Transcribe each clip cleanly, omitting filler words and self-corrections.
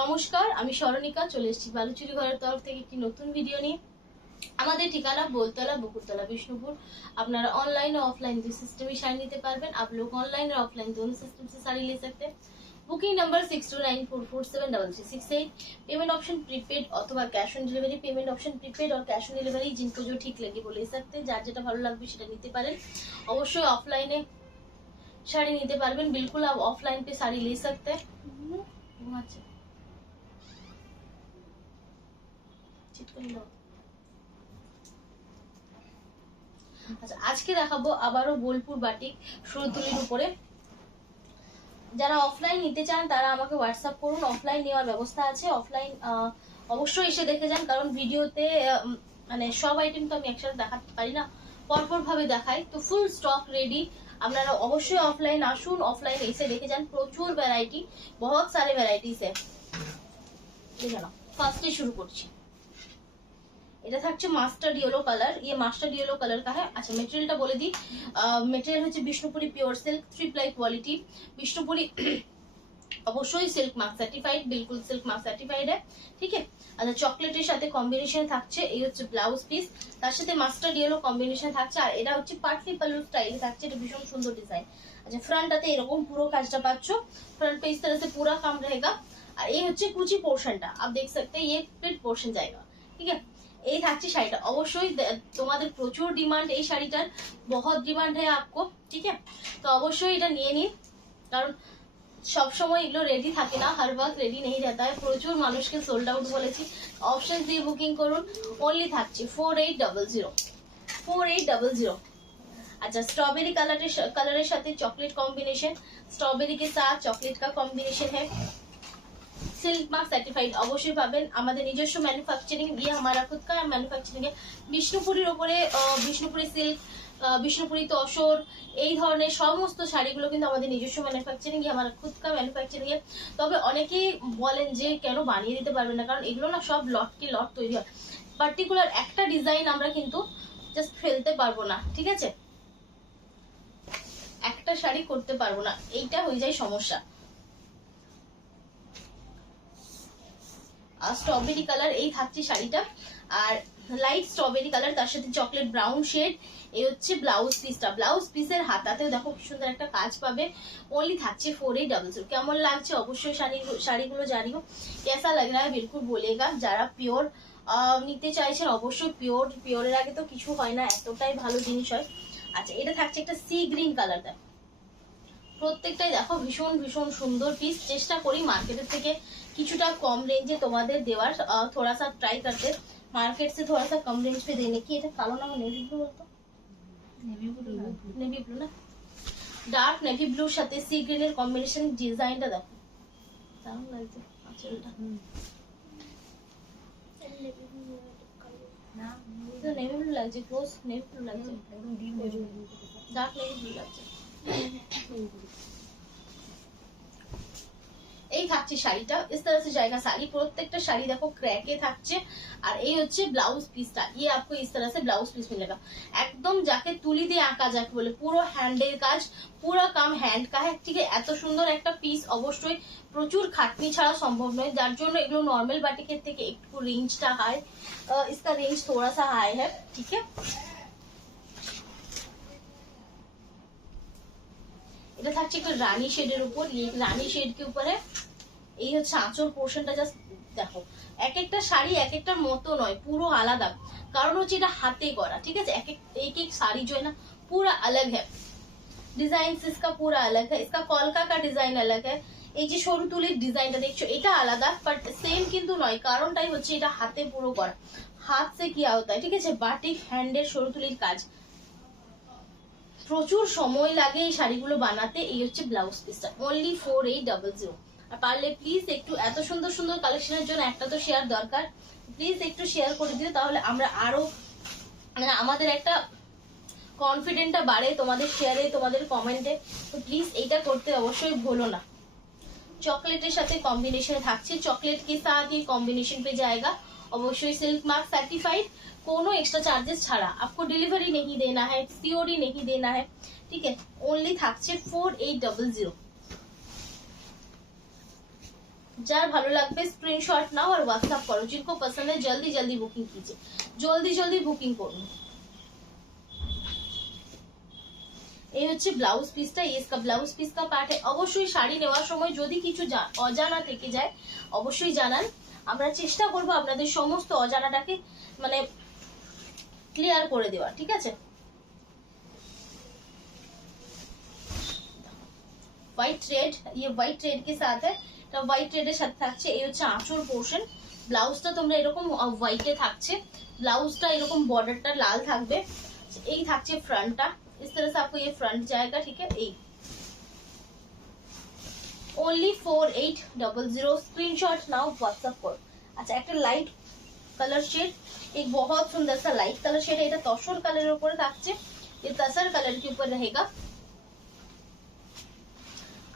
নমস্কার, আমি স্মরণিকা চলে এসেছি বালুচুরি ঘরের তরফ থেকে একটি নতুন ভিডিও নিয়ে। আমাদের ঠিকানা बोलतला बकुरतला बिष्णुपुर। আপনারা ऑनलाइन और ऑफलाइन दो सिस्टम में शाड़ी निते पारबेन। आप लोग ऑनलाइन और ऑफलाइन दोनों सिस्टम से साड़ी ले सकते हैं। Booking number 6294473368। Payment option prepaid अथवा cash on delivery. Payment option prepaid और कैश ऑन डिलीवरी जिनको जो ठीक लगे वो ले सकते हैं। जार जेटा ভালো লাগবে সেটা নিতে পারেন। অবশ্যই অফলাইনে শাড়ি নিতে পারবেন। बिल्कुल आप ऑफलाइन पे साड़ी ले सकते हैं। अच्छा আচ্ছা, আজকে দেখাবো আবারও বোলপুর বাটিক সুরতুলির উপরে। যারা অফলাইন নিতে চান তারা আমাকে হোয়াটসঅ্যাপ করুন, অফলাইন নেওয়ার ব্যবস্থা আছে। অফলাইন অবশ্যই এসে দেখে যান, কারণ ভিডিওতে মানে সব আইটেম তো আমি একসাথে দেখাতে পারি না, পরপর ভাবে দেখাই। তো ফুল স্টক রেডি, আপনারা অবশ্যই অফলাইন আসুন, অফলাইন এসে দেখে যান। প্রচুর ভ্যারাইটি, বহুত সারে ভ্যারাইটিস है। দেখে নাও, ফার্স্টে শুরু করছি। এটা থাকছে মাস্টার্ড ইয়েলো কালার। ये মাস্টার্ড ইয়েলো কালার का है। अच्छा মেটেরিয়ালটা বলে দিই, মেটেরিয়াল হচ্ছে Bishnupuri pure silk 3 ply quality. Bishnupuri অবশ্যই সিল্ক মার্ক সার্টিফাইড, बिल्कुल সিল্ক মার্ক সার্টিফাইড है, ঠিক আছে। আচ্ছা চকলেটের সাথে কম্বিনেশন থাকছে, এই হচ্ছে ব্লাউজ পিস, তার সাথে মাস্টার্ড ইয়েলো কম্বিনেশন থাকছে। আর এটা হচ্ছে পাটলি পাল্লু স্টাইলে থাকছে, এটা ভীষণ সুন্দর ডিজাইন। अच्छा फ्रंटটাতে এরকম পুরো কাজটা পাচ্ছ, फ्रंट पे इस तरह से पूरा काम रहेगा। আর এই হচ্ছে কুচি পোরশনটা, आप देख सकते हैं ये प्रिंट पोर्शन जाएगा, ठीक है। এই থাকছে শাড়িটা। অবশ্যই তোমাদের প্রচুর ডিমান্ড এই শাড়িটার, বহুত ডিমান্ড है आपको, ठीक है। তো অবশ্যই এটা নিয়ে নিন, কারণ সব সময় এগুলো রেডি থাকে না, हर वक्त রেডি नहीं रहता है। প্রচুর মানুষকে সোল্ড আউট বলেছি, অপশন দিয়ে বুকিং করুন। অনলি থাকছে 4800। अच्छा स्ट्रॉबेरी कलर साथ चॉकलेट कॉम्बिनेशन, स्ट्रॉबेरी के साथ चॉकलेट का कॉम्बिनेशन है। सिल्क मार्क सर्टिफाइड अवश्य पाबेन। हमारे নিজস্ব मैन्युफैक्चरिंग, ये हमारा खुद का मैन्युफैक्चरिंग है। বিষ্ণুপুরীর উপরে বিষ্ণুপুরি সিল্ক, বিষ্ণুপুরি তসর, এই ধরনের সমস্ত শাড়িগুলো কিন্তু আমাদের নিজস্ব ম্যানুফ্যাকচারিং, আমার খুদ কা ম্যানুফ্যাকচারিং এ। তবে অনেকেই বলেন যে কেন বানিয়ে দিতে পারবেন না, কারণ এগুলো না সব লট কি লট তৈরি হয়। পার্টিকুলার একটা ডিজাইন আমরা কিন্তু জাস্ট ফেলতে পারবো না, ঠিক আছে, একটা শাড়ি করতে পারবো না, এইটা হয়ে যায় সমস্যা। স্ট্রবেরি কালার এই থাকছে শাড়িটা, আর লাইট স্ট্রবেরি কালার, তার সাথে চকলেট ব্রাউন শেড। এই হচ্ছে ব্লাউজ পিসটা, ব্লাউজ পিসের হাতাতেও দেখো কি সুন্দর একটা কাজ পাবে। ওনলি থাকছে 4800। কেমন লাগছে অবশ্যই শাড়িগুলো জানিও, কেসা লাগ রা হ্যায় বিলকুল বলেগা। যারা পিওর নিতে চাইছেন অবশ্যই পিওরের আগে তো কিছু হয় না, এতটাই ভালো জিনিস হয়। আচ্ছা এটা থাকছে একটা সি গ্রিন কালার, দেখো প্রত্যেকটাই দেখো ভীষণ ভীষণ সুন্দর পিস। চেষ্টা করি মার্কেটের থেকে কিছুটা কম रेंजे তোমাদের দেওয়ার, थोड़ा सा ट्राई करते मार्केट से थोड़ा सा कम रेंज पे देने की। এটা কালো না নেভি ব্লু বলতো, নেভি ব্লু না, ডার্ক নেভি ব্লুর সাথে সি গ্রিনের কম্বিনেশন। ডিজাইনটা দেখো দারুণ লাগছে। আচ্ছা এটা তো নেভি ব্লু লাগছে, ক্লোজ নেভি ব্লু লাগছে, একদম ডিপ ডার্ক নেভি ব্লু লাগছে। এই থাকছে শাড়িটা, इस तरह से जाएगा শাড়ি। প্রত্যেকটা শাড়ি দেখো ক্র্যাকে থাকছে। আর এই হচ্ছে ব্লাউজ পিসটা, ये आपको इस तरह से ब्लाउज पीस मिलेगा। একদম যাকে তুলি দিয়ে আঁকা যাকে বলে, পুরো হ্যান্ডের কাজ, পুরো কাম হ্যান্ড का है, ठीक है। এত সুন্দর একটা পিস অবশ্যই প্রচুর খাটনি ছাড়া সম্ভব নয়, যার জন্য এগুলো নরমাল বাটিকের থেকে একটু রেঞ্জটা হাই, इसका रेंज थोड़ा सा हाई है, ठीक है। এটা থাকছে একটা রানী শেডের উপর, ये রানী শেড के ऊपर है। এই হচ্ছে আঁচল পোর্শনটা, জাস্ট দেখো এক একটা শাড়ি এক একটার মতো নয়, পুরো আলাদা, কারণ হচ্ছে এটা হাতে করা, ঠিক আছে। एक एक শাড়ি जो है ना पूरा अलग है, डिजाइन इसका पूरा अलग है, इसका কলকা का ডিজাইন अलग है। এই যে সরু তুলির ডিজাইনটা দেখছো এটা আলাদা, বাট সেম কিন্তু নয়, কারণটাই হচ্ছে এটা হাতে পুরো করা, হাত से किया होता है, ঠিক আছে। বাটিক হ্যান্ডের সরু তুলির কাজ, প্রচুর সময় লাগে এই শাড়িগুলো বানাতে। এই হচ্ছে ব্লাউজ পিসটা, অনলি 4800। আর পারলে প্লিজ একটু, এত সুন্দর সুন্দর কালেকশনের জন্য একটা তো শেয়ার দরকার, প্লিজ একটু শেয়ার করে দিও, তাহলে আমরা আরো মানে আমাদের একটা কনফিডেন্টটা বাড়ে তোমাদের শেয়ারে, তোমাদের কমেন্টে। তো প্লিজ এইটা করতে অবশ্যই ভুলো না। চকলেটের সাথে কম্বিনেশন থাকছে, চকলেট के साथ ये कॉम्बिनेशन पे जाएगा। অবশ্যই সিল্ক মার্ক সার্টিফাইড, কোনো एक्स्ट्रा चार्जेस ছাড়া। आपको डिलीवरी नहीं देना है, सीओडी नहीं देना है, ठीक है। ओनली থাকছে 4800। যার ভালো লাগবে স্ক্রিনশট নাও और व्हाट्सएप करो, जिनको पसंद है जल्दी जल्दी बुकिंग कीजिए, जल्दी जल्दी बुकिंग করুন। এই হচ্ছে ব্লাউজ পিসটা, इसका ব্লাউজ পিস का পার্ট है। অবশ্যই শাড়ি নেওয়ার সময় যদি কিছু অজানা থেকে যায় অবশ্যই জানান, আমরা চেষ্টা করব আপনাদের সমস্ত অজানাটাকে মানে ক্লিয়ার করে দেওয়া, ঠিক আছে। হোয়াইট থ্রেড, ये হোয়াইট থ্রেড के साथ है, এটা হোয়াইট থ্রেডের সাথে থাকছে। এই হচ্ছে আঁচল পোর্শন, ব্লাউজটা তোমরা এরকম হোয়াইটে থাকছে, ব্লাউজটা এরকম বর্ডারটা লাল থাকবে। এই থাকছে ফ্রন্টটা, इस तरह से आपको ये फ्रंट जाएगा, ठीक है। এই ओनली 4800, स्क्रीनशॉट नाउ व्हाट्सएप करो। अच्छा, একটা লাইট কালার শেড, एक बहुत सुंदर सा लाइट कलर शेड है, এটা তসর কালারের উপরে থাকছে, ये तसर कलर के ऊपर रहेगा।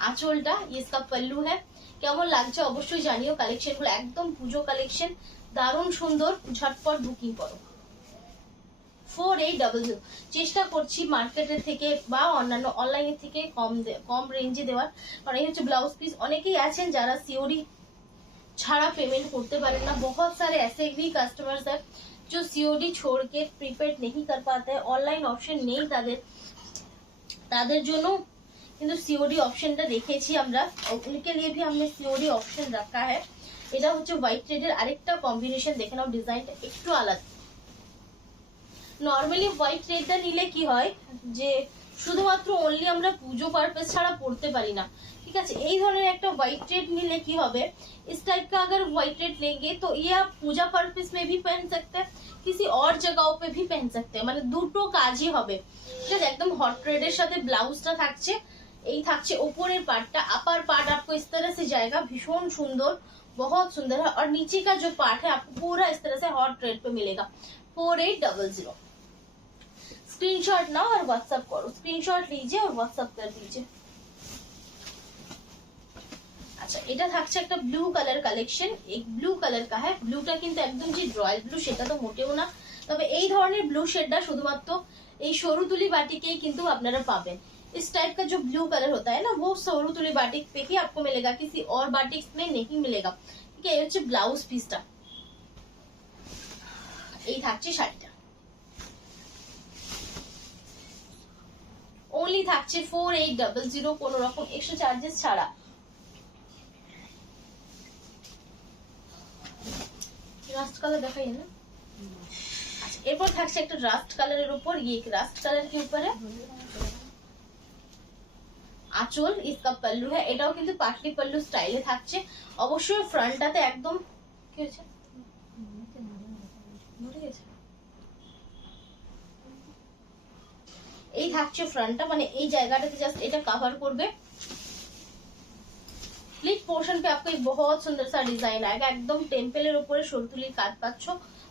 আঁচলটা, ये इसका पल्लू है। কেমন লাগছে অবশ্যই জানিও, কালেকশনগুলো একদম পুজো কালেকশন, দারুণ সুন্দর, ঝটপট বুকিং করো। 4800 চেষ্টা করছি মার্কেটের থেকে বা অন্যান্য অনলাইনের থেকে কম রেঞ্জে দেওয়ার, কারণ এই হচ্ছে ব্লাউজ পিস। অনেকেই আছেন যারা সিওডি ছাড়া পেমেंट করতে পারেন না, बहुत सारे ऐसे भी कस्टमर्स हैं जो सीओडी छोड़ के प्रीपेड नहीं कर पाते हैं, ऑनलाइन ऑप्शन নেই তাদের জন্য কিন্তু सीओडी অপশনটা রেখেছি আমরা, उनके लिए भी हमने सीओडी ऑप्शन रखा है। এটা হচ্ছে হোয়াইট থ্রেডের আরেকটা কম্বিনেশন, দেখে নাও ডিজাইনটা একটু আলাদা। নরমালি হোয়াইট থ্রেডটা নিলে কি হয় যে শুধুমাত্র অনলি আমরা পুজো পারপাস ছাড়া পড়তে পারি না, ঠিক আছে। এই ধরনের একটা হোয়াইট থ্রেড নিলে কি হবে, इस टाइप का अगर व्हाइट थ्रेड लेंगे तो ये आप पूजा पर्पस में भी पहन सकते हैं, किसी और जगहों पे भी पहन सकते हैं, মানে দুটো কাজই হবে, ঠিক আছে। একদম হট থ্রেডের সাথে ব্লাউজটা থাকছে, এই থাকছে উপরের পার্টটা, अपर पार्ट आपको इस तरह से जाएगा, भीषण सुंदर, बहुत सुंदर है। और नीचे का जो पार्ट है आपको पूरा इस तरह से हॉट थ्रेड पे मिलेगा। 4800 स्क्रीनशॉट नाउ और व्हाट्सएप करो, स्क्रीनशॉट लीजिए और व्हाट्सएप कर दीजिए। আচ্ছা, এটা থাকছে একটা ব্লু কালার কালেকশন, এক ব্লু কালার কা হ্যাঁ, ব্লুটা কিন্তু একদম যে রয়্যাল ব্লু সেটা তো মোটেও না, তবে এই ধরনের ব্লু শেডটা শুধুমাত্র এই সরুতুলি বাটিকেই কিন্তু আপনারা পাবেন। इस टाइप का जो ब्लू कलर होता है ना, वो সরুতুলি বাটিক पे ही आपको मिलेगा, किसी और बाटिक में नहीं मिलेगा, ठीक है। এই হচ্ছে ব্লাউজ পিসটা, এই থাকছে শাড়িটা, ओनली থাকছে 4800, কোনো রকম এক্সট্রা চার্জেস ছাড়া। রাস্ট কালার দেখাই না। আচ্ছা, এরপর থাকছে একটা রাস্ট কালারের উপর, ये एक রাস্ট কালার के ऊपर है। আঁচল, इसका पल्लू है, এটাও কিন্তু পাটলি পল্লু স্টাইলে থাকছে। অবশ্যই ফ্রন্টটাতে একদম কি হয়েছে, এই থাকছে ফ্রন্টটা, মানে এই জায়গাটাতে জাস্ট এটা কভার করবে। स्लीव पोर्शन पे आपको एक बहुत सुंदर सा डिजाइन आएगा, एकदम टेम्पलेर উপরে সরতুলির কাজ পাচ্ছ।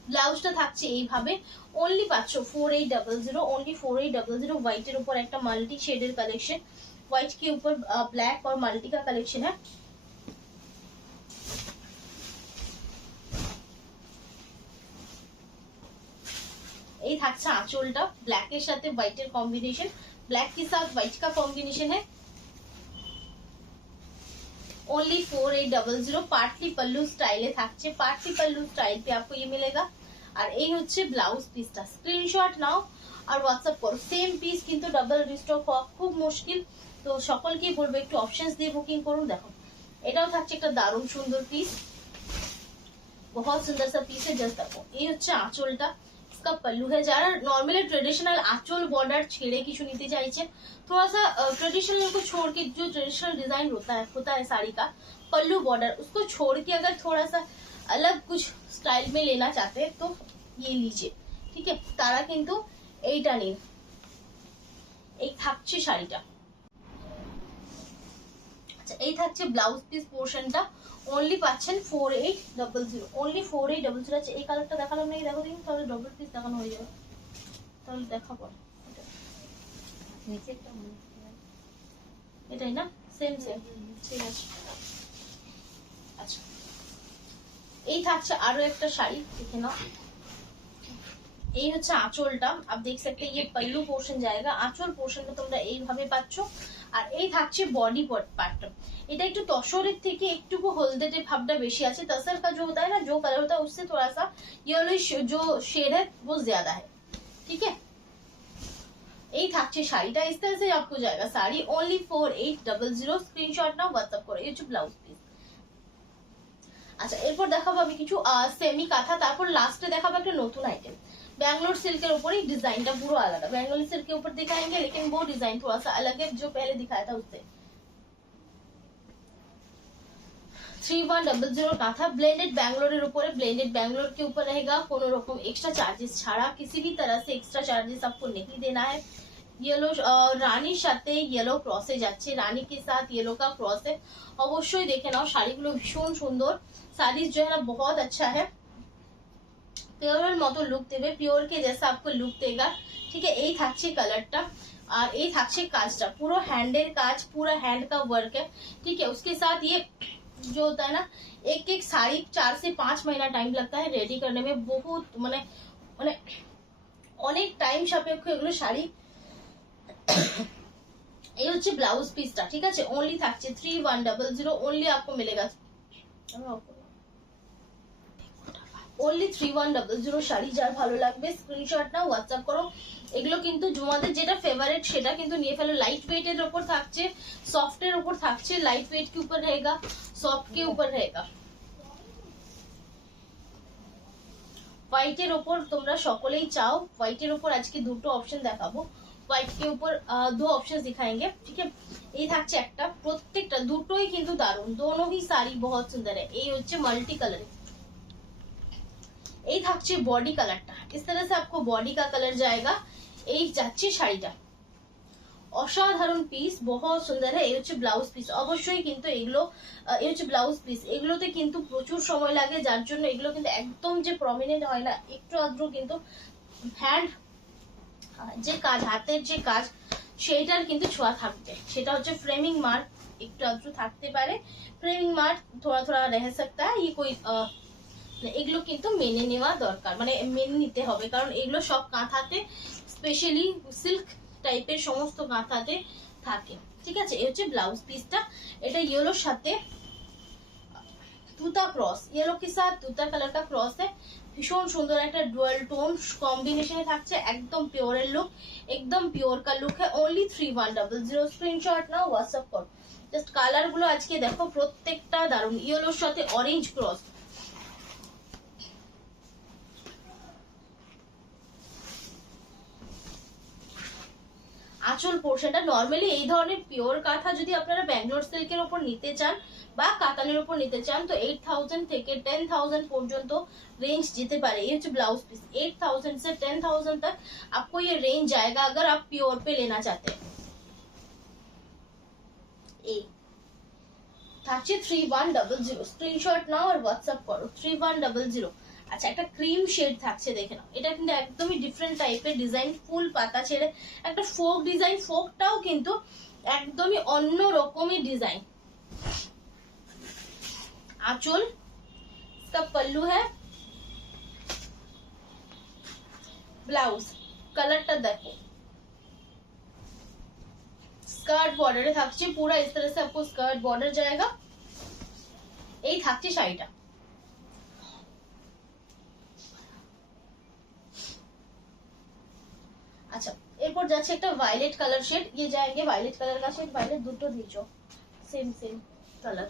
ব্লাউজটা থাকছে এইভাবে, ओनली পাচ্ছ 4800, ओनली 4800। হোয়াইটের উপর একটা মাল্টি শেডের কালেকশন, व्हाइट के ऊपर ब्लैक और मल्टी का कलेक्शन है। এই থাকছে আঁচলটা, ব্ল্যাক এর সাথে হোয়াইট এর কম্বিনেশন, ब्लैक के साथ व्हाइट का कॉम्बिनेशन है। ओनली 4800, पार्टली पल्लू स्टाइले থাকছে, पार्टली पल्लू स्टाइल पे आपको ये मिलेगा। আর এই হচ্ছে ব্লাউজ পিসটা, স্ক্রিনশট নাও আর হোয়াটসঅ্যাপ করো। সেম পিস কিন্তু ডাবল রিস্টক হওয়া খুব মুশকিল, তো সকলকেই বলবো একটু অপশনস দিয়ে বুকিং করুন। দেখো এটাও থাকছে একটা দারুণ সুন্দর পিস, बहुत सुंदर सा पीस है। जस्ट देखो এই হচ্ছে আঁচলটা, इसका पल्लू है। যারা नॉर्मली ट्रेडिशनल आंचल बॉर्डर छेड़े কিছু নিতে চাইছেন, थोड़ा सा ट्रेडिशनल को छोड़ के, जो ट्रेडिशनल डिजाइन होता है साड़ी का पल्लू बॉर्डर, उसको छोड़ के अगर थोड़ा सा अलग कुछ स्टाइल में लेना चाहते हैं तो ये लीजिए, ठीक है। तारा किंतु এইটা নিন। এই থাকছে শাড়িটা, আচ্ছা এই থাকছে ব্লাউজ পিস পোরশনটা, ओनली পাচ্ছেন 4800, ओनली 4800। আছে এই কালারটা দেখালাম নাকি, দেখো দেখি, তাহলে ডবল পিস দেখানো হয়ে যাবে, তাহলে দেখাবো নিচেরটা এটাই না, সেম সেম, ঠিক আছে। আচ্ছা এই থাকছে আরো একটা শাড়ি, দেখে নাও। এই হচ্ছে আঁচলটা, आप देख सकते हैं ये पल्लू पोर्शन जाएगा, আঁচল পোর্শনটা তোমরা এইভাবে পাচ্ছ। আর এই থাকছে বডি পার্টটা, এটা একটু तसरेर থেকে একটুকু হলদেটে ভাবটা বেশি আছে। तसर का जो होता है ना, जो कलर होता है उससे थोड़ा सा येलोइश जो शेड है वो ज्यादा है। ठीक है, এই থাকছে শাড়িটা। इस तरह से आपको जाएगा साड़ी ओनली 4800। স্ক্রিনশট নাও, হোয়াটসঅ্যাপ করো। এই হচ্ছে ব্লাউজ পিস। আচ্ছা, এরপর দেখাবো আমি কিছু সেমি কাঁথা, তারপর লাস্টে দেখাবো একটা নতুন আইটেম। बैंगलोर सिल्क के ऊपर ही डिजाइन का पूरा अलग है। बैंगलोर सिल्क के ऊपर दिखाएंगे, लेकिन वो डिजाइन थोड़ा सा अलग है जो पहले दिखाया था उससे। 3100 कांथा ब्लेंडेड बैंगलोर ऊपर, ब्लेंडेड बैंगलोर के ऊपर रहेगा। कोनो रकम एक्स्ट्रा चार्जेस छाड़ा, किसी भी तरह से एक्स्ट्रा चार्जेस आपको नहीं देना है। येलो রানীর সাথে येलो ক্রসে যাচ্ছে, রানী के साथ येलो का क्रॉस है। অবশ্যই দেখে নাও, শাড়িগুলো ভীষণ সুন্দর। শাড়ি जो है ना बहुत अच्छा है, পিওরের মতো লুক দেবে, পিওর के जैसा आपको लुक देगा। ठीक है, এই থাকছে কালারটা, আর এই থাকছে কাজটা, পুরো হ্যান্ডের কাজ, पूरा हैंड का वर्क है। ठीक है, उसके साथ ये जो होता है ना, एक एक साड़ी 4 से 5 महीना टाइम लगता है रेडी करने में। बहुत মানে মানে অনেক টাইম সাপেক্ষ এগুলো শাড়ি। এই হচ্ছে ব্লাউজ পিসটা। ঠিক আছে, ओनली থাকছে 3100, ओनली आपको मिलेगा ओनली 3100 শাড়ি। যার ভালো লাগবে স্ক্রিনশট নাও, হোয়াটসঅ্যাপ করো। এগুলো কিন্তু তোমাদের যেটা फेवरेट সেটা কিন্তু নিয়ে ফেলো। লাইট वेट এর উপর থাকছে, সফট এর উপর থাকছে। लाइट वेट के ऊपर रहेगा, सॉफ्ट के ऊपर रहेगा। হোয়াইট এর উপর তোমরা সকলেই চাও। হোয়াইট এর উপর আজকে দুটো অপশন দেখাবো। হোয়াইট के ऊपर दो ऑप्शन दिखाएंगे। ठीक है, এই থাকছে একটা, প্রত্যেকটা দুটোই কিন্তু দারুণ। दोनों ही साड़ी बहुत सुंदर है। এই হচ্ছে মাল্টি কালার। এই থাকছে বডি কালারটা। इस तरह से आपको बॉडी का कलर जाएगा। এই যাচ্ছে শাড়িটা, অসাধারণ পিস, बहुत সুন্দর है। এই হচ্ছে ব্লাউজ পিস। অবশ্যই কিন্তু এগুলো, এই হচ্ছে ব্লাউজ পিস। এগুলোতে কিন্তু প্রচুর সময় লাগে, যার জন্য এগুলো কিন্তু একদম যে প্রমিনেন্ট হয় না, একটু আদ্র কিন্তু হ্যান্ড যে কাজ, হাতের যে কাজ, সেটার কিন্তু ছোঁয়া থাকবে। সেটা হচ্ছে ফ্রেমিং মার্ক একটু আদ্র থাকতে পারে। ফ্রেমিং মার্ক थोड़ा थोड़ा रह सकता है। ये कोई এগুলো কিন্তু মেনে নেওয়া দরকার, মানে মেনে নিতে হবে, কারণ এগুলো সব কাঁথাতে, স্পেশালি সিল্ক টাইপের সমস্ত কাঁথাতে থাকে। ঠিক আছে, এই হচ্ছে ব্লাউজ পিসটা। এটা ইয়েলোর সাথে তুতা ক্রস, येलो के साथ তুতা কালার का क्रॉस है। ভীষণ সুন্দর একটা ডুয়াল টোন কম্বিনেশনে থাকছে। একদম পিওরের লুক, একদম পিওর का লুক है। ओनली 3100। স্ক্রিনশট নাও, হোয়াটসঅ্যাপ করো। জাস্ট কালার গুলো আজকে দেখো, প্রত্যেকটা দারুণ। ইয়েলোর সাথে অরেঞ্জ ক্রস। আঁচল পোর্শনটা নরমালি এই ধরনের পিওর কাঁথা যদি আপনারা ব্যাঙ্গালোর সিল্কের উপর নিতে চান বা কাতানের উপর নিতে চান, তো 8000 থেকে 10000 পর্যন্ত रेंज যেতে পারে। ये হচ্ছে ব্লাউজ পিস। 8000 से 10000 तक आपको ये रेंज जाएगा अगर आप प्योर पे लेना चाहते हैं। এই থাকছে 3100। স্ক্রিনশট নাও আর হোয়াটসঅ্যাপ করো। 3100। আচ্ছা, একটা ক্রিম শেড থাকছে, দেখে নাও। এটা কিন্তু একদমই ডিফারেন্ট টাইপের ডিজাইন, ফুল পাতা ছেড়ে একটা ফোক ডিজাইন। ফোকটাও কিন্তু একদমই অন্য রকমের ডিজাইন। आंचल, इसका पल्लू है, ब्लाउज कलरটা देखो। स्कर्ट बॉर्डर থাকছে पूरा। इस तरह से आपको स्कर्ट बॉर्डर जाएगा। এই থাকছে শাড়িটা। अच्छा, এরপর যাচ্ছে একটা ভায়োলেট কালার শেড। ये जाएंगे ভায়োলেট কালার का शेड। ভায়োলেট দুটো দিছো, সেম সেম কালার।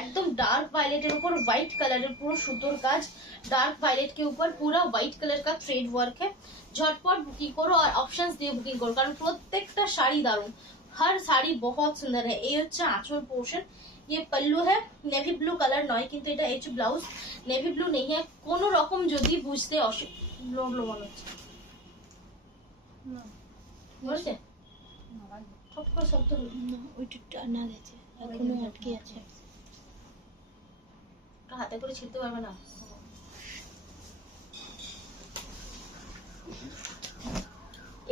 एकदम डार्क वायलेटर ऊपर व्हाइट कलर पूरा सुतोर काज। डार्क वायलेट के ऊपर पूरा व्हाइट कलर का थ्रेड वर्क है। झटपट बुकिंग करो और ऑप्शंस দিয়ে বুকিং করো, কারণ প্রত্যেকটা শাড়ি দারুণ। हर साड़ी बहुत सुंदर है। এই হচ্ছে আঁচল পোর্শন। ये पल्लू है, नेवी ब्लू कलर নয় কিন্তু এটা। এই হচ্ছে ব্লাউজ, नेवी ब्लू नहीं है। কোনো রকম যদি বুঝতে লো লো মনে হচ্ছে না, বুঝছে ঠক করে শব্দ না, ওইটা টানা গেছে, এখনো আটকে আছে। হাতে করে ছিঁড়তে পারবে না।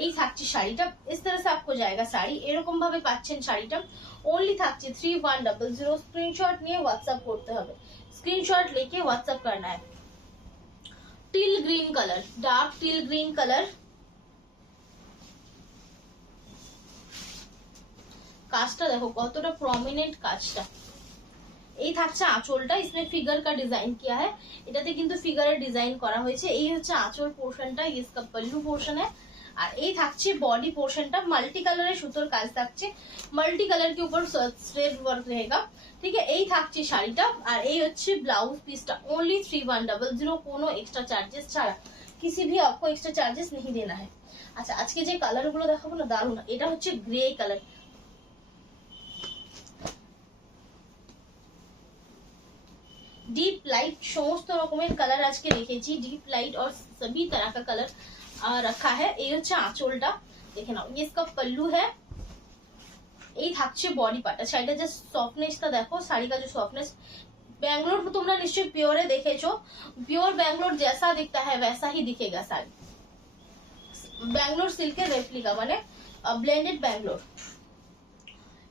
এই থাকছে শাড়িটা। इस तरह से आपको जाएगा শাড়ি। এরকম ভাবে পাচ্ছেন শাড়িটা। ओनली থাকছে 3100। স্ক্রিনশট নিয়ে হোয়াটসঅ্যাপ করতে হবে। স্ক্রিনশট लेके व्हाट्सएप करना है। Till green colour, dark till green colour. কাজটা দেখো কতটা প্রমিনেন্ট কাজটা। এই থাকছে আঁচলটা, इसमें फिगर का डिजाइन किया है, এটাতে কিন্তু ফিগারের ডিজাইন করা হয়েছে। এই হচ্ছে আঁচল পোর্শনটা, इसका पल्लू पोर्शन है। আর এই থাকছে বডি পোর্শনটা, মাল্টি কালারের সুতোর কাজ থাকছে, মাল্টি কালার के ऊपर थ्रेड वर्क रहेगा, ঠিক আছে। এই থাকছে শাড়িটা, আর এই হচ্ছে ব্লাউজ পিসটা, ओनली 3100, কোনো এক্সট্রা চার্জেস ছাড়া, किसी भी आपको एक्स्ट्रा चार्जेस नहीं देना है। আচ্ছা আজকে যে কালার গুলো দেখাবো না দারুণ, এটা হচ্ছে গ্রে কালার, डीप लाइट समस्त रकमेर कलर आज के रेखेছি, डीप लाइट और सभी तरह का कलर रखा है। এই হচ্ছে আঁচলটা দেখে নাও, ये इसका पल्लू है। এই থাকছে বডি পার্ট। শাড়িটা যে সফটনেসটা দেখো, শাড়ি का जो सॉफ्टनेस, बैंगलोर में तुमने निश्चय प्योर है देखेছো, प्योर बैंगलोर जैसा दिखता है वैसा ही दिखेगा साड़ी। बैंगलोर सिल्क रेप्लिका माने ब्लेंडेड बैंगलोर।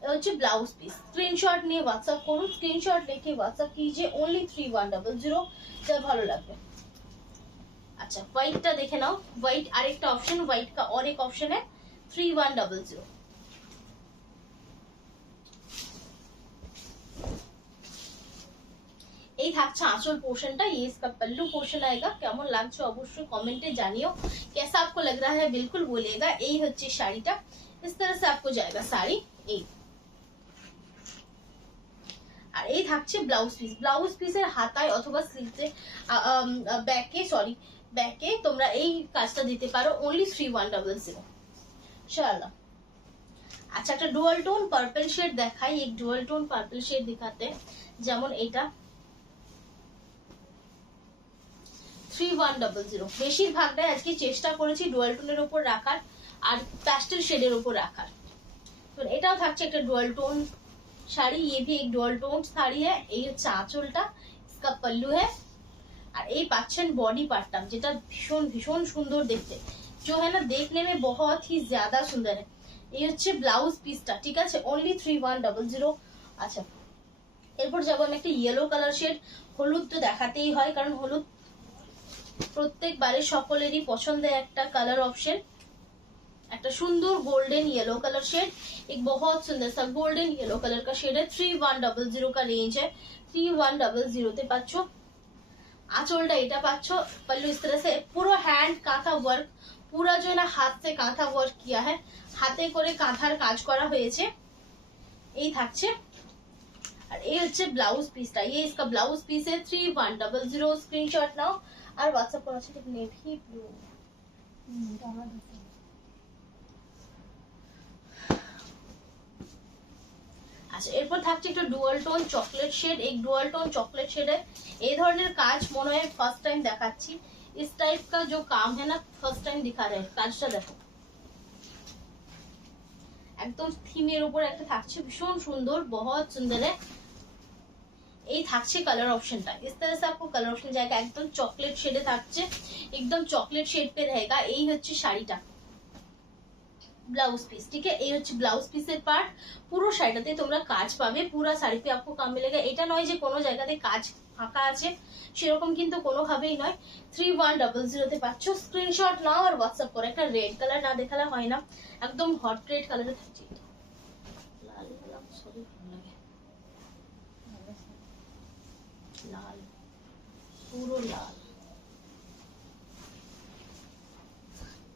হচ্ছে ব্লাউজ পিস। স্ক্রিনশট নিয়ে হোয়াটসঅ্যাপ করুন, স্ক্রিনশট লিখে হোয়াটসঅ্যাপ कीजिए, ओनली 3100, যা ভালো লাগবে। अच्छा व्हाइटটা দেখে নাও, व्हाइट আরেকটা অপশন, व्हाइट का और एक ऑप्शन है 3100। এই থাকছে আঁচল পোর্শনটা, ये इसका पल्लू पोर्शन आएगा। কেমন লাগছে অবশ্যই কমেন্টে জানিও, कैसा आपको लग रहा है बिल्कुल बोलिएगा। এই হচ্ছে শাড়িটা, इस तरह से आपको जाएगा साड़ी। এই আর এই থাকছে ব্লাউজ পিস। ব্লাউজ পিসের হাতায় অথবা স্লিভে, ব্যাকে, সরি ব্যাকে তোমরা এই কাজটা দিতে পারো, ओनली 3100 इंशाल्लाह। अच्छा একটা ডুয়াল টোন পার্পল শেড দেখাই, এক ডুয়াল টোন পার্পল শেড দেখাতে, যেমন এটা 3100। বেশিরভাগটাই আজকে চেষ্টা করেছি ডুয়াল টোনের উপর রাখার আর প্যাস্টেল শেডের উপর রাখার। তো এটাও থাকছে একটা ডুয়াল টোন শাড়ি, ये भी एक डुअल टोन শাড়ি है। এই হচ্ছে আঁচলটা, इसका पल्लू है। আর এই পাচ্ছেন বডি পার্টটা, যেটা ভীষণ ভীষণ সুন্দর দেখতে, जो है ना देखने में बहुत ही ज्यादा सुंदर है। এই হচ্ছে ব্লাউজ পিসটা, ঠিক আছে, ओनली 3100। আচ্ছা এরপর যাবো আমি একটা ইয়েলো কালার শেড। হলুদ তো দেখাতেই হয়, কারণ হলুদ প্রত্যেকবারে সকলেরই পছন্দের একটা কালার অপশন। একটা সুন্দর গোल्डन येलो कलर शेड, एक बहुत सुंदर सा गोल्डन येलो कलर का शेड है। 3100 का रेंज है, 3100 তে পাচ্ছ। আঁচলটা এটা পাচ্ছ, पल्लू इस तरह से पूरा हैंड कांथा वर्क, पूरा जो है ना हाथ से कांथा वर्क किया है, হাতে করে কাঁথার কাজ করা হয়েছে। এই থাকছে, আর এই হচ্ছে ব্লাউজ পিসটা, ये इसका ब्लाउज पीस है 3100। स्क्रीनशॉट नाও আর হোয়াটসঅ্যাপ করা আছে, নেভি ব্লু। আচ্ছা এরপর থাকছে একটা ডুয়াল টোন চকলেট শেড, एक डुअल टोन चॉकलेट शेड है। এই ধরনের কাজ মনে হয় ফার্স্ট টাইম দেখাচ্ছি, इस टाइप का जो काम है ना ফার্স্ট টাইম दिखा रहे हैं। কাজটা দেখো একদম থিমের উপর একটা থাকছে, ভীষণ সুন্দর, बहुत सुंदर है। এই থাকছে কালার অপশনটা, इस तरह से आपको कलर ऑप्शन जाएगा, একদম চকলেট শেডে থাকছে, एकदम चॉकलेट शेड पे रहेगा। এই হচ্ছে শাড়িটা, ब्लाउज पीस, ठीक है। এই হচ্ছে ব্লাউজ পিসের পার্ট, পুরো শাড়িটাতে তোমরা কাজ পাবে, পুরো শাড়ি पे आपको काम मिलेगा। এটা নয় যে কোনো জায়গাতে কাজ ফাঁকা আছে, সেরকম কিন্তু কোনোভাবেই নয়। 3100 তে পাচ্ছ। স্ক্রিনশট নাও আর হোয়াটসঅ্যাপ করো। একটা রেড কালার না দেখালে হয় না, একদম হট রেড কালারে থাকছে, লাল কালার সবই ভালো লাগে, লাল, পুরো লাল,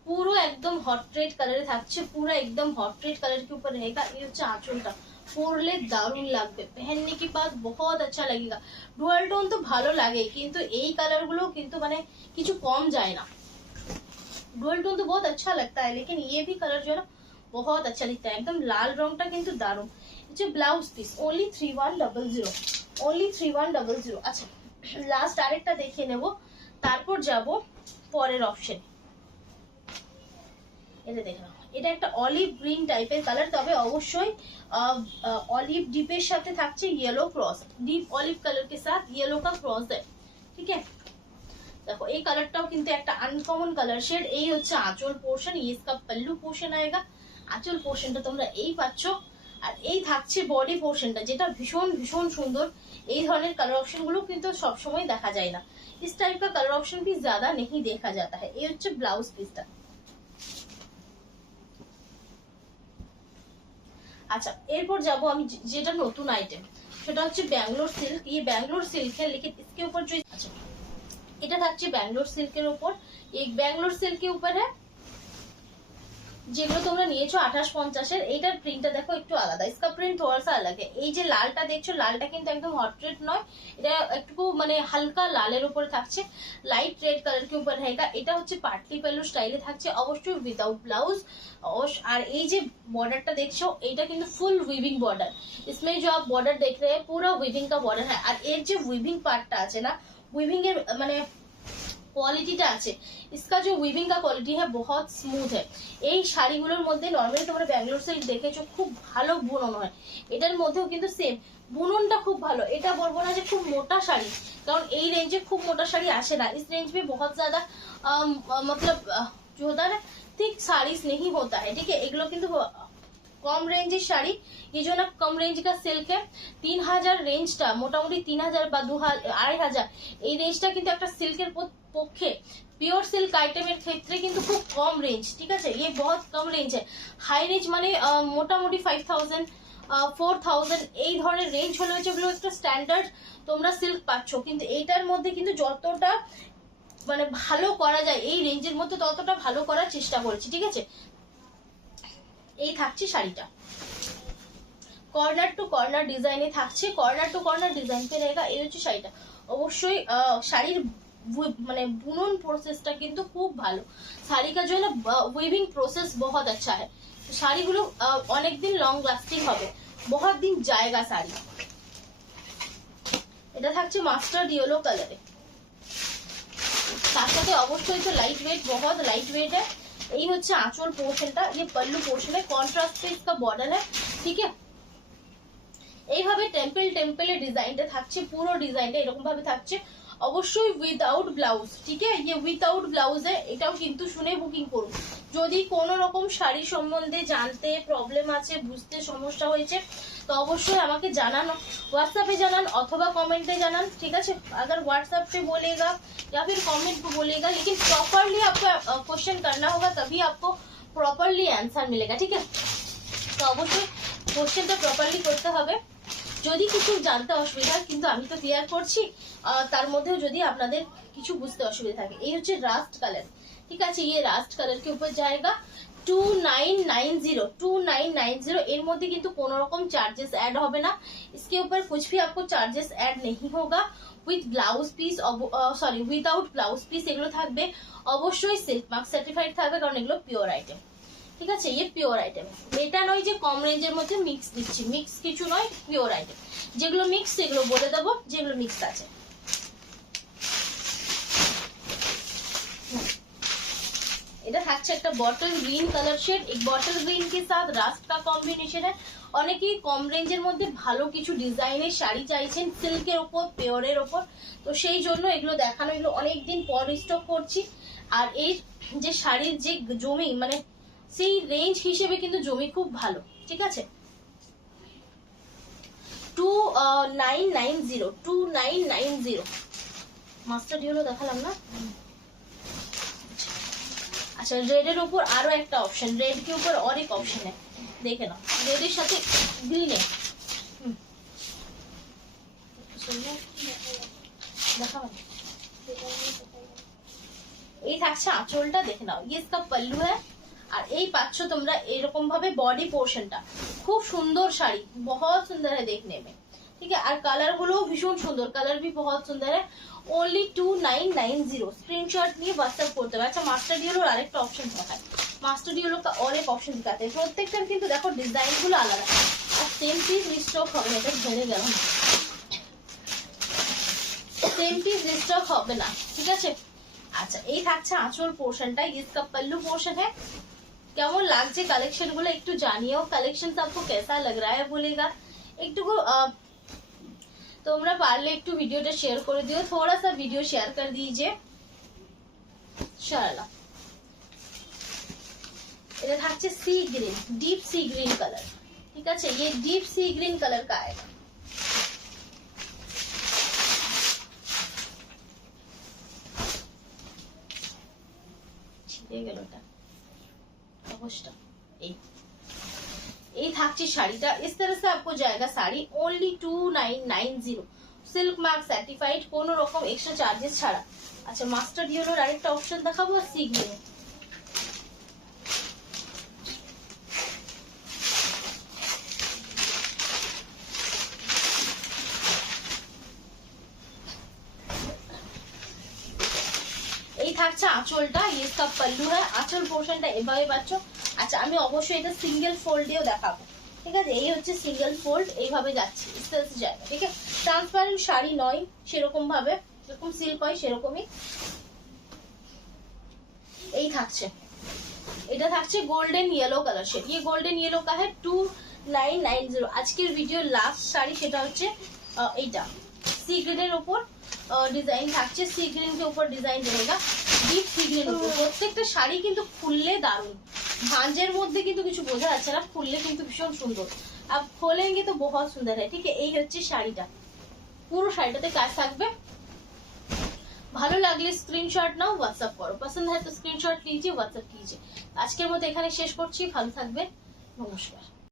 पूरा एकदम हॉट रेड कलर থাকছে, पूरा एकदम हॉट रेड कलर के ऊपर रहेगा। ये হচ্ছে আঁচলটা, পরলে দারুণ লাগবে, पहनने के बाद बहुत अच्छा लगेगा। ডুয়াল টোন তো ভালো লাগে, কিন্তু এই কালার গুলো কিন্তু মানে কিছু কম যায় না। ডুয়াল টোন তো बहुत अच्छा लगता है, लेकिन ये भी कलर जो है ना बहुत अच्छा दिखता है। एकदम लाल রংটা কিন্তু দারুণ। হচ্ছে ব্লাউজ পিস, ओनली 3100, ओनली 3100। আচ্ছা লাস্ট আরেকটা দেখে নেব, তারপর যাব পরের অপশন। এটা দেখো, এটা একটা অলিভ গ্রিন টাইপের কালার, তবে অবশ্যই অলিভ ডিপের সাথে থাকছে yellow cross, deep olive colour के साथ येलो का क्रॉस है, ठीक है। দেখো এই কালারটাও কিন্তু একটা আনকমন কালার শেড। এই হচ্ছে আঁচল পোর্শন, ये इसका पल्लू पोर्शन आएगा। আঁচল পোর্শনটা তোমরা এই পাচ্ছ, আর এই থাকছে বডি পোর্শনটা, যেটা ভীষণ ভীষণ সুন্দর। এই ধরনের কালার অপশন গুলো কিন্তু সব সময় দেখা যায় না, इस टाइप का कलर ऑप्शन भी ज्यादा नहीं देखा जाता है। এই হচ্ছে ব্লাউজ পিসটা। আচ্ছা এরপর যাব আমি যেটা নতুন আইটেম, সেটা হচ্ছে ব্যাঙ্গালোর সিল্ক। ये बैंगलोर सिल्क है लेकिन इसके ऊपर जो अच्छा এটা থাকছে ব্যাঙ্গালোর সিল্কের উপর। এই ব্যাঙ্গালোর সিল্কের উপর है যেগুলো তোমরা নিয়েছো 28-50-এর, এইটার প্রিন্টটা দেখো একটু আলাদা, इसका প্রিন্ট थोड़ा सा अलग है। এই যে লালটা দেখছো, লালটা কিন্তু একদম হট রেড নয়, এটা একটু মানে হালকা লালের উপরে থাকছে, লাইট রেড কালার के ऊपर रहेगा। এটা হচ্ছে পার্টি পেলু স্টাইলে থাকছে, অবশ্যই উইদাউট ব্লাউজ। আর এই যে বর্ডারটা দেখছো, এইটা কিন্তু ফুল উইভিং বর্ডার, इसमें जो आप बॉर्डर देख रहे हैं पूरा উইভিং का बॉर्डर है। আর এর যে উইভিং পার্টটা আছে না, উইভিং এর মানে কোয়ালিটিটা আছে, इसका जो উইভিং का क्वालिटी है बहुत स्मूथ है। এই শাড়িগুলোর মধ্যে নরমালি তোমরা ব্যাঙ্গালোর সিল্ক দেখেছো, খুব ভালো বুনন হয়, এটার মধ্যেও কিন্তু সেম বুননটা খুব ভালো। এটা বলবো না যে খুব মোটা শাড়ি, কারণ এই রেঞ্জে খুব মোটা শাড়ি আসে না, इस रेंज में बहुत ज्यादा मतलब जो होता है ना थिक साड़ीज नहीं होता है, ठीक है। এগুলো কিন্তু কম রেঞ্জের শাড়ি, এই জন্য কম রেঞ্জ का সিল্ক है। 3000 রেঞ্জটা মোটামুটি 3000 বা 2500 এই রেঞ্জটা কিন্তু একটা সিল্কের পক্ষে পিওর সিল্ক আইটেমের ক্ষেত্রে কিন্তু খুব কম রেঞ্জ, ঠিক আছে। ये बहुत कम রেঞ্জ है। হাই রেঞ্জ মানে মোটামুটি 5000 4000 এই ধরনের রেঞ্জ হলে যেগুলো একটু স্ট্যান্ডার্ড তোমরা সিল্ক পাচ্ছ, কিন্তু এইটার মধ্যে কিন্তু যতটা মানে ভালো করা যায় এই রেঞ্জের মধ্যে ততটা ভালো করার চেষ্টা করেছি, ঠিক আছে। এই থাকছে শাড়িটা, কর্নার টু কর্নার ডিজাইনে থাকছে, কর্নার টু কর্নার ডিজাইন पे रहेगा। এই হচ্ছে শাড়িটা। অবশ্যই শাড়ির মানে বুনন প্রসেসটা কিন্তু খুব ভালো, শাড়ি का जो है ना वीविंग प्रोसेस बहुत अच्छा है। শাড়িগুলো অনেকদিন লং লাস্টিং হবে, बहुत दिन जाएगा শাড়ি। এটা থাকছে মাস্টার্ড ইয়েলো কালারে, তার সাথে অবশ্যই তো লাইট ওয়েট, बहुत लाइट वेट है। এই হচ্ছে আঁচল পোর্শনটা, ये पल्लू पोर्शन है, कॉन्ट्रास्ट पे इसका बॉर्डर है, ठीक है। এইভাবে টেম্পল টেম্পলের ডিজাইনটা থাকছে, পুরো ডিজাইনটা এরকম ভাবে থাকছে, অবশ্যই উইদাউট ব্লাউজ, ঠিক আছে। ये উইদাউট ব্লাউজে, এটাও কিন্তু শুনে বুকিং করুন। যদি কোনো রকম শাড়ি সম্বন্ধে জানতে প্রবলেম আছে, বুঝতে সমস্যা হয়েছে, তো অবশ্যই আমাকে জানান, হোয়াটসঅ্যাপে জানান অথবা কমেন্টে জানান, ঠিক আছে। अगर व्हाट्सएप पे बोलेगा या फिर कमेंट पे बोलेगा, लेकिन प्रॉपरली आपको क्वेश्चन करना होगा, तभी आपको प्रॉपरली आंसर मिलेगा, ठीक है। তো অবশ্যই কোশ্চেনটা প্রপারলি করতে হবে। যদি কিছু জানতে অসুবিধা, কিন্তু আমি তো ক্লিয়ার করছি, তার মধ্যেও যদি আপনাদের কিছু বুঝতে অসুবিধা থাকে। এই হচ্ছে রাস্ট কালার, ঠিক আছে। ये রাস্ট কালার के ऊपर जाएगा 2990 এর মধ্যে কিন্তু কোনো রকম চার্জেস ऐड হবে না, इसके ऊपर कुछ भी आपको चार्जेस ऐड नहीं होगा। With blouse piece, sorry without blouse piece এগুলো থাকবে, অবশ্যই সিল্ক মার্ক সার্টিফাইড থাকবে, কারণ এগুলো পিওর আইটেম, ঠিক আছে। ये পিওর আইটেম, এটা নয় যে কম রেঞ্জের মধ্যে মিক্স দিচ্ছি, মিক্স কিছু নয়, পিওর আইটেম। যেগুলো মিক্স সেগুলো বলে দেবো, যেগুলো মিক্স আছে। এটা থাকছে একটা বটল গ্রিন কালার শেড, এই বটল গ্রিন के साथ রাস্ট का কম্বিনেশন है। অনেকেই কম রেঞ্জের মধ্যে ভালো কিছু ডিজাইনের শাড়ি চাইছেন সিল্কের উপর, পিওরের উপর, তো সেই জন্য এগুলো দেখানো, এগুলো অনেকদিন পর স্টক করছি। আর এই যে শাড়ির যে জমি মানে সেই রেঞ্জ হিসেবে কিন্তু জমি খুব ভালো, ঠিক আছে। 2990 মাস্টার্ড ইয়েলো দেখালাম না। अच्छा रेड এর উপর আরো একটা অপশন, रेड के ऊपर और एक ऑप्शन है, देखे ना, रेड এর সাথে গ্রিন है, দেখাবো। এই থাকছে আঁচলটা, দেখে নাও, ये इसका पल्लू है। আর এই পাচ্ছ তোমরা এরকম ভাবে বডি পোর্শনটা, খুব সুন্দর শাড়ি, बहुत सुंदर है देखने में, ठीक है। আর কালার গুলো ভীষণ সুন্দর, কালার भी बहुत सुंदर है। ओनली 2990 स्क्रीनशॉट নিয়ে WhatsApp করতে হবে। আচ্ছা মাস্টার্ড ইয়েলোর আরেকটা অপশন দেখায়, মাস্টার্ড ইয়েলো का और एक ऑप्शन दिखाते हैं, প্রত্যেকটার কিন্তু দেখো ডিজাইন গুলো আলাদা, আর সেম পিস রিস্টক হবে না, এটা ঝেড়ে গেল, সেম পিস রিস্টক হবে না, ঠিক আছে। আচ্ছা এই থাকছে আঁচল পোর্শনটা, इसका पल्लू पोर्शन है। কেমন লাগছে কালেকশন গুলো একটু জানিও, কালেকশন आपको कैसा लग रहा है बोलेगा। একটু তোমরা পারলে একটু ভিডিওটা শেয়ার করে দিও, थोड़ा सा वीडियो शेयर कर दीजिए इंशाल्लाह। এটা থাকছে sea green, deep sea green colour, ঠিক আছে। ये डीप सी ग्रीन कलर का आएगा। ছিঁড়ে গেল এটা অবস্থা। এই থাকছে শাড়িটা। इस तरह से आपको जाएगा sari only 2990 silk mark certified, কোনো রকম এক্সট্রা চার্জেস ছাড়া। আচ্ছা মাস্টার্ড ইয়েলোর আরেকটা অপশন দেখাবো, আর সি গ্রিন। এই থাকছে আঁচলটা, ये इसका पल्लू है, আঁচল পোর্শনটা এভাবে পাচ্ছ। আচ্ছা আমি অবশ্যই এটা সিঙ্গেল ফোল্ডেও দেখাবো, ঠিক আছে? এই হচ্ছে সিঙ্গেল ফোল্ড, এইভাবে যাচ্ছে ইস্তেলস জায়গা, ঠিক আছে? ট্রান্সপারেন্ট শাড়ি নয়, সেরকম ভাবে যেরকম সিল্ক হয় সেরকমই এই থাকছে। এটা থাকছে গোল্ডেন ইয়েলো কালার শেড, ये গোল্ডেন ইয়েলো का है 2990। আজকের ভিডিওর লাস্ট শাড়ি সেটা হচ্ছে এইটা সি গ্রিনের উপর ডিজাইন থাকছে, সি গ্রিন के ऊपर डिजाइन रहेगा, ডিপ সি গ্রিন উপর। প্রত্যেকটা শাড়ি কিন্তু খুললে দারুণ, ভাঁজের মধ্যে কিন্তু কিছু বোঝা যাচ্ছে না, খুললে কিন্তু ভীষণ সুন্দর। আর খোলেঙ্গে তো বহুত সুন্দর হয়, ঠিক আছে? এই হচ্ছে শাড়িটা, পুরো শাড়িটাতে কাজ থাকবে। ভালো লাগলে স্ক্রিনশট নাও, হোয়াটসঅ্যাপ করো, পছন্দ হয় তো স্ক্রিনশট লিজিয়ে হোয়াটসঅ্যাপ कीजिए। আজকের মতো এখানে শেষ করছি, ভালো থাকবে, নমস্কার।